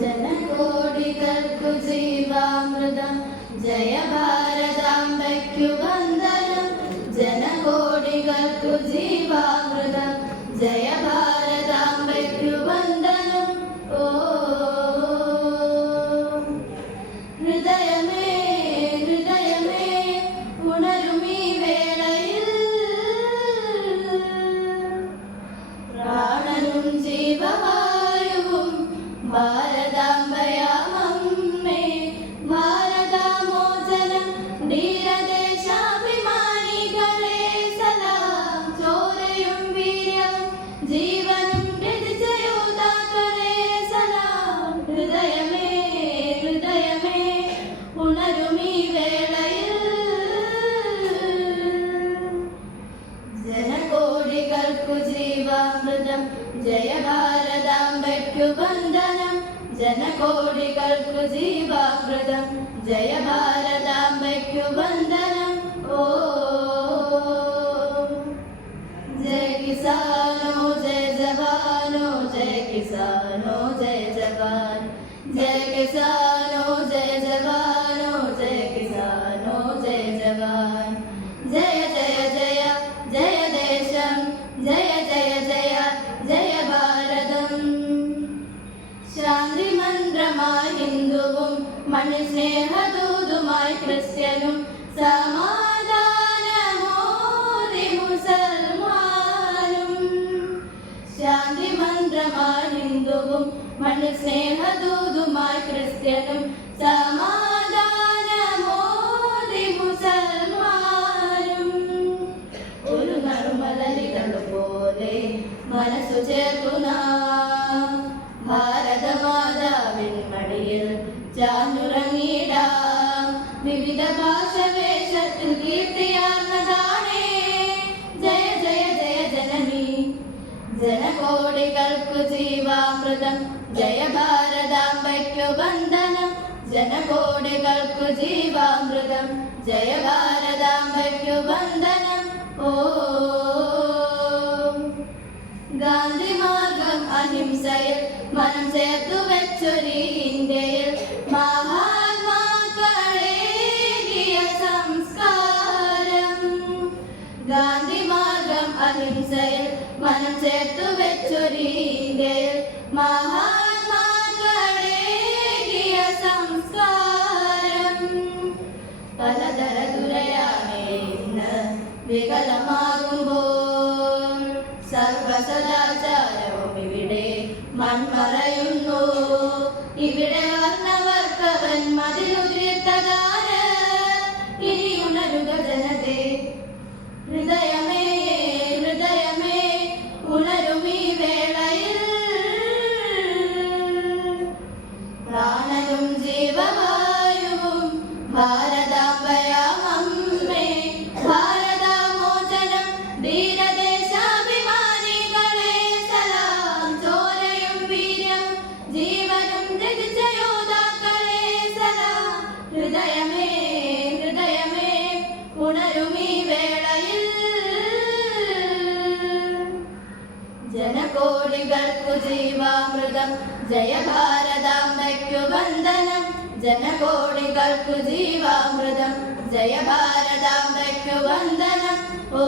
ജനകോടികൾക്കു ജീവാമൃതം ജയ ഭാരതാംബയ്ക്കു വന്ദനം. ജനകോടികൾക്കു ജീവാമൃതം ജയ ഭാരതാംബയ്ക്കു വന്ദനം. ഓ ഹൃദയമേ ഹൃദയമേ ഉണരുമീ വേളയിൽ പ്രാണനും ജീവവായുവും ഭാരതാംബയാമമ്മേ. ഭാരതാമോചനം ധീരദേശാഭിമാനികളെ സലാം. ചോരയും വീര്യവും ജീവനും ത്യജിച്ച യോദ്ധാക്കളെ സലാം. ഹൃദയമേ ഹൃദയമേ ഉണരുമീ വേളയിൽ ജനകോടികൾക്കു ജീവാമൃതം ജയ ഭാരതാംബയ്ക്കു വന്ദനം. ജനകോടികൾക്കു ജീവാമൃതം ജയ ഭാരതാംബയ്ക്കു വന്ദനം. ഓ ജയ കിസാനോ ജയ ജവാനോ ജയ കിസാനോ ജയ ജവാൻ. ജയ കിസാനോ ജയ ജവാനോ ജയ കിസാനോ ജയ ജവാൻ. ജയ ജയ ജയ ജയ ദേശം ജയ ജയ ജയ ജയ ഭാരതം. ശാന്തി മന്ത്രമായി ഹിന്ദുവും മനുസ്നേഹദൂതുമായി ക്രിസ്ത്യനും സമാധാനമോദി മുസൽമാനും. ശാന്തി മന്ത്രമായി ഹിന്ദുവും മനുസ്നേഹദൂതുമായി ക്രിസ്ത്യനും സമാധാനമോദി മുസൽമാനും. ഒരു നറുമലരികളു പോലെ മനസ്സു ചേർക്കുന്ന ഭാരതമാതാവിൻ മടിയിൽ ചാഞ്ഞുറങ്ങിടാം. വിവിധ ഭാഷവേഷത്തിൽ കീർത്തിയാർന്നതാണേ ജയ ജയ ജയ ജനനി. ജനകോടികൾക്കു ജീവാമൃതം ജയ ഭാരതാംബയ്ക്കു വന്ദനം. ജനകോടികൾക്കു ജീവാമൃതം ജയ ഭാരതാംബയ്ക്കു വന്ദനം. ഓ ഗാന്ധി മാർഗം അഹിംസയിൽ മനം ചേർത്തു വെച്ചൊരു ഇന്ത്യയിൽ മഹാത്മാക്കളേകിയ സംസ്കാരം. ഗാന്ധി മാർഗം അഹിംസയിൽ മനം ചേർത്തു വെച്ചൊരു ഇന്ത്യയിൽ മഹാത്മാക്കളേകിയ സംസ്കാരം. പലതര ദുരയാണ് ഇന്ന് വികലമാകുമ്പോൾ സർവസദാചാരവും ഇവിടെ മൺമറയുന്നു. ഇവിടെ വർണ്ണവർക്കവൻ മതിലുതിർത്തതാര്. ഇനി ഉണരുക ജനതേ. ഹൃദയമേ ഹൃദയമേ ഉണരുമീ വേളയിൽ പ്രാണനും ജീവവായുവും ഭാരതാംബയാമമ്മേ. ഭാരതാമോചനം ധീരദേശാഭിമാനികളെ സലാം. ചോരയും വീര്യവും ജീവനും ത്യജിച്ച യോദ്ധാക്കളെ സലാം. ഹൃദയമേ ഹൃദയമേ ഉണരുമീ വേളയിൽ ജനകോടികൾക്കു ജീവാമൃതം ജയ ഭാരതാംബയ്ക്കു വന്ദനം. ജനകോടികൾക്കു ജീവാമൃതം ജയ ഭാരതാംബയ്ക്കു വന്ദനം. ഓ